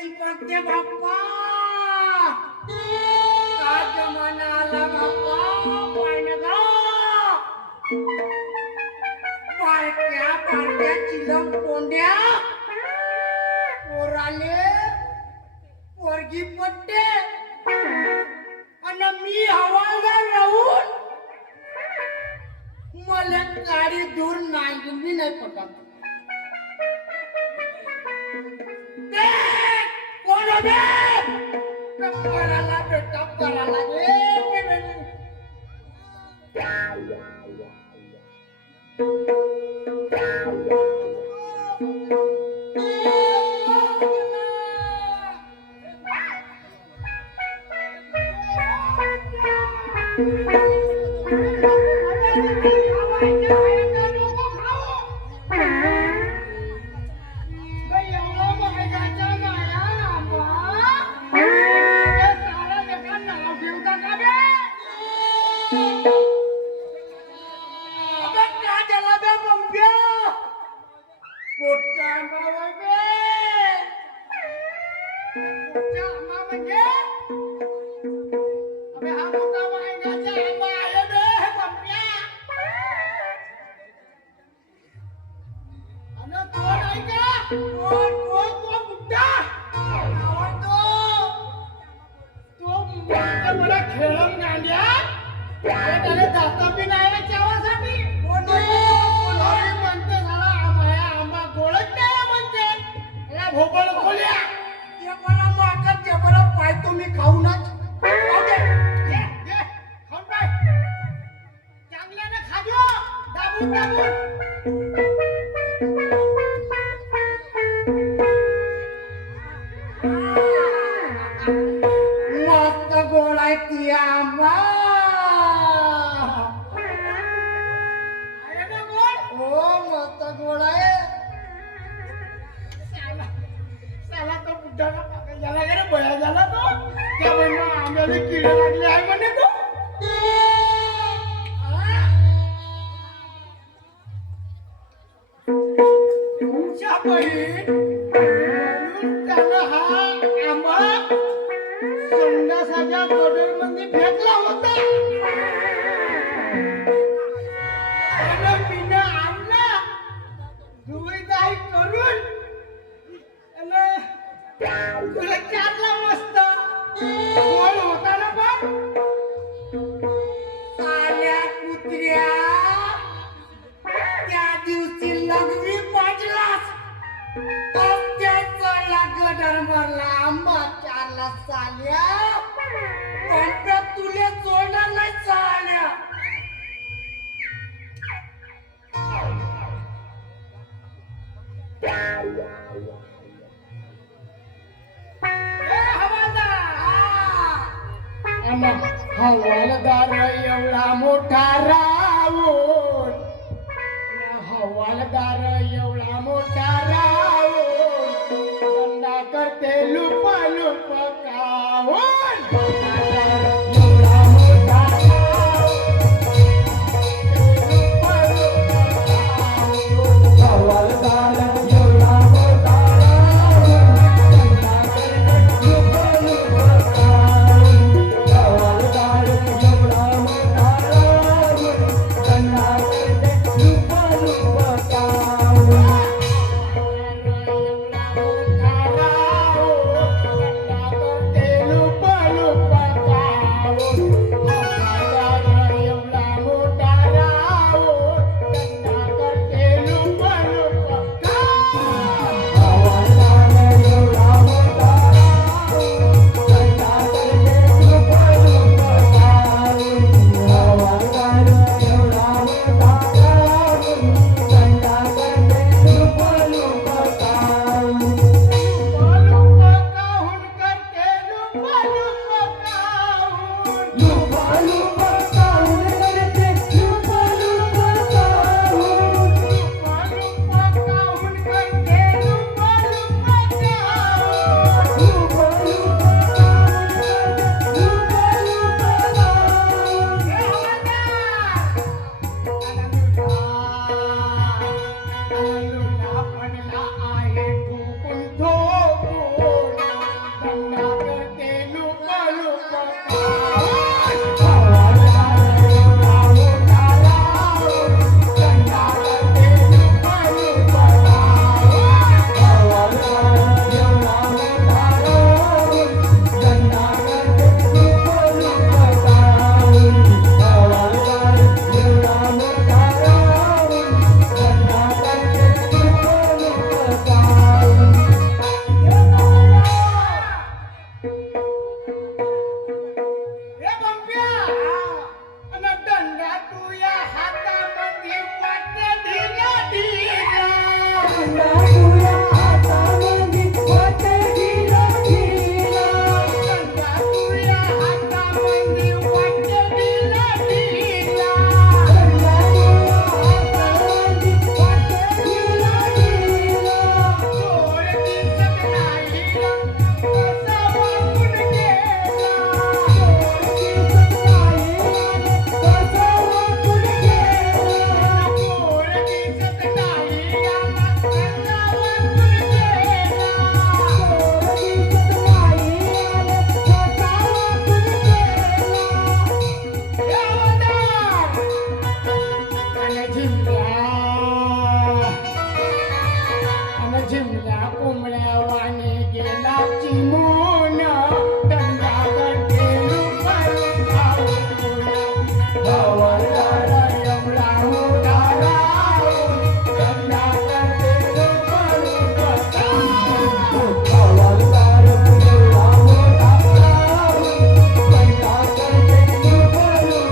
चिपकते बाप्पा का जमाना आला बाप्पा पायनगा पारक्या पारक्या चिलम कोंड्या पोराले पोरगी पट्टे आणि मी हवालदार राहून मला गाडी दूर नाही मी नाही पटत कोण करायला बेटा करायला मस्त गोळाय ती आंबा हो मस्त गोळाय साला तो बुड्ढा झाला का रे बया झाला तो त्या म्हणून आंब्याला किड लागली आहे म्हणे तो तुमच्या बहीण त्यानं हा आंबा संडासाच्या बॉर्डरमध्ये फेकला होता मीनं आणला धुईधाई करून तुला चारला मस्त गोल होता ना पण आल्या कुत्र्या त्या दिवशी लग्नी पाजलास गडरमरला आंबा चारला साल्या पण तुले सोडणार नाही साल्या हवालदार एवढा मोठा रावण हवालदार एवढा मोठा रावण करते लुप लुप कावण एवढा मोठा हवालदार एवढा मोठा हवालदार एवढा मोठा लुप लुप मोन दंगा करते लुकारून खाऊन हवालदार एवढा मोठा राहून दंगा करते लुकारून खाऊन हवालदार एवढा मोठा राहून दंगा करते लुकारून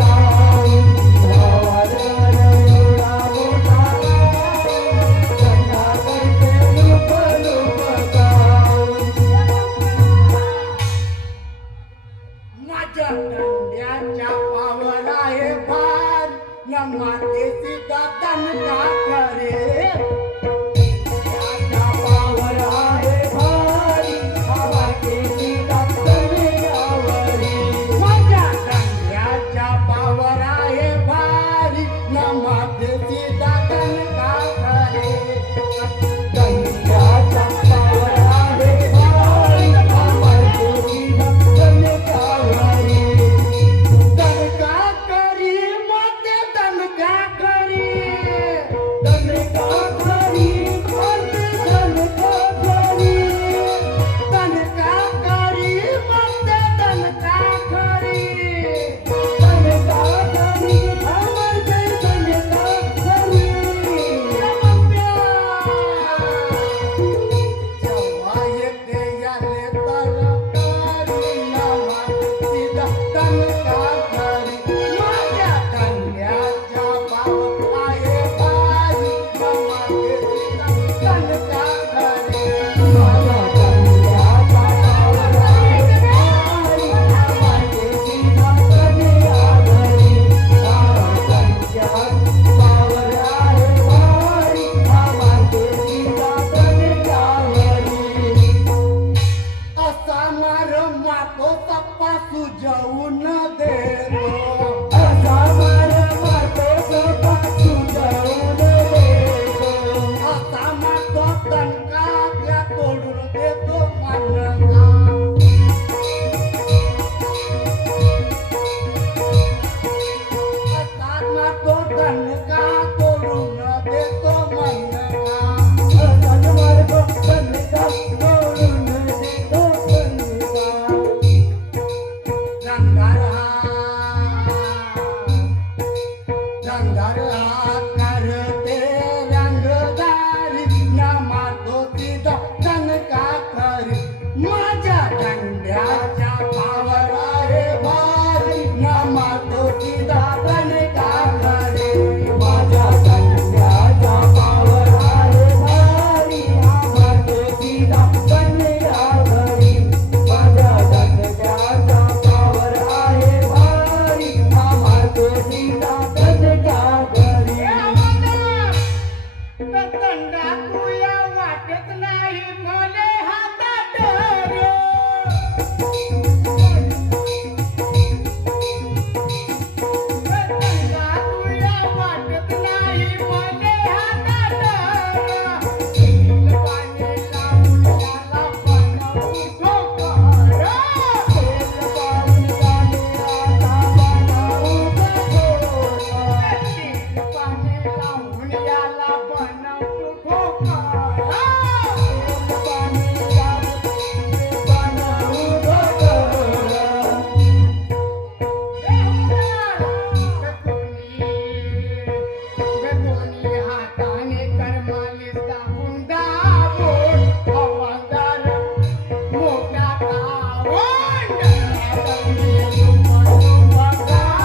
खाऊन हवालदार एवढा मोठा राहून दंगा करते लुकारून खाऊन माझ्या दंड्याच्या पावर आहे भार न मातेची दातन का करे त्याच्या पावर आहे भारी मातेची दातन यावरी माझ्या दंड्याच्या पावर आहे भारी न मातेची दातन का करे दंड्याच्या पावर आहे भारी न मातेची दातन यावरी दनका करी मते दनका करी दनका करी मते दनका करी दनका करी मते दनका करी दनका करी हमर जय दनका करी जेव्हा येते याले तरकारी नामा सीधा दनका करी माझ्या दंड्याच्या पावर आहे भारी नामा सीधा दनका करी माझ्या दंड्याच्या पावर आहे भारी नामा सीधा दनका करी माझ्या दंड्याच्या पावर आहे भारी नामा सीधा दनका करी असा मार मातो तपासू जाऊन देतो असा मार मातो तपासू जाऊन देतो असा मातो दणका त्या तोडून देतो मनका असा मातो दणका तोडून देतो मनका असा मार्ग दणका तोडून देतो मनका रंगार हात करते रंगदारी नामा सीधा दणका करी माझ्या दंड्याच्या पावर आहे भारी नामा सीधा दणका करी माझ्या दंड्याच्या पावर आहे भारी नामा सीधा दणका करी माझ्या दंड्याच्या पावर आहे भारी नामा सीधा दणका करी दंडा तुया वाटत नाही मले हातात रे दंडा तुया वाटत नाही मले हातात तेल पाणी लावून याला बनवू ठोकर तेल पाणी लावून याला बनवू ठोकर तेल पाणी लावून याला बनवू ठोकर तेल पाणी लावून बनवू दोन्ही हाताने करमालीस दाबून दाबून हवालदार मोठा गावून हवालदार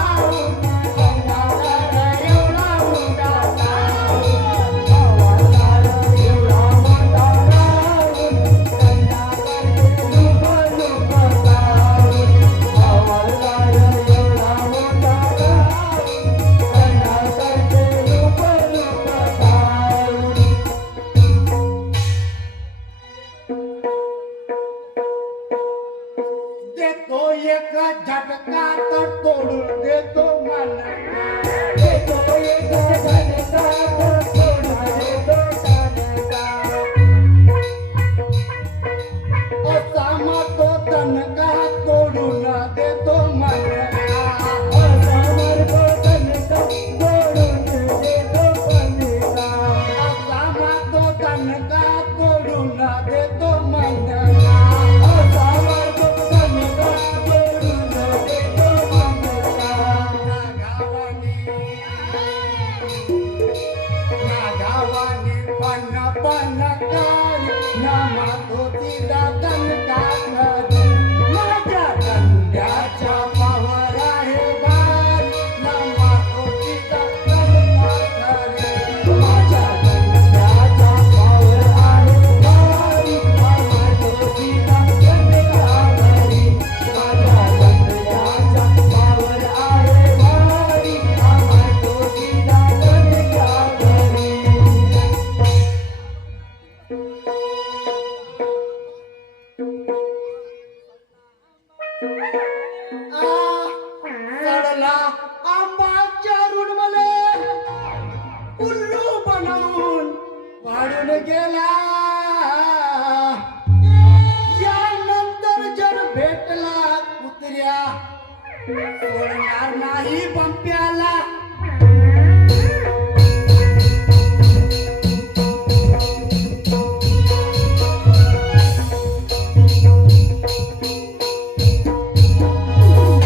एवढा मोठा गावून हवालदार एवढा मोठा गावून दंडा करते लुक लुक गावून हवालदार एवढा मोठा गावून दंडा करते लुक लुक गावून देतो एक झटका तर तोडून देतो मनका देतो एक झटका तर तोडून देतो मनका असा मतो दणका तोडून देतो मनका असा मतो दणका तोडून देतो मनका असा मतो दणका तोडून देतो मनका गेला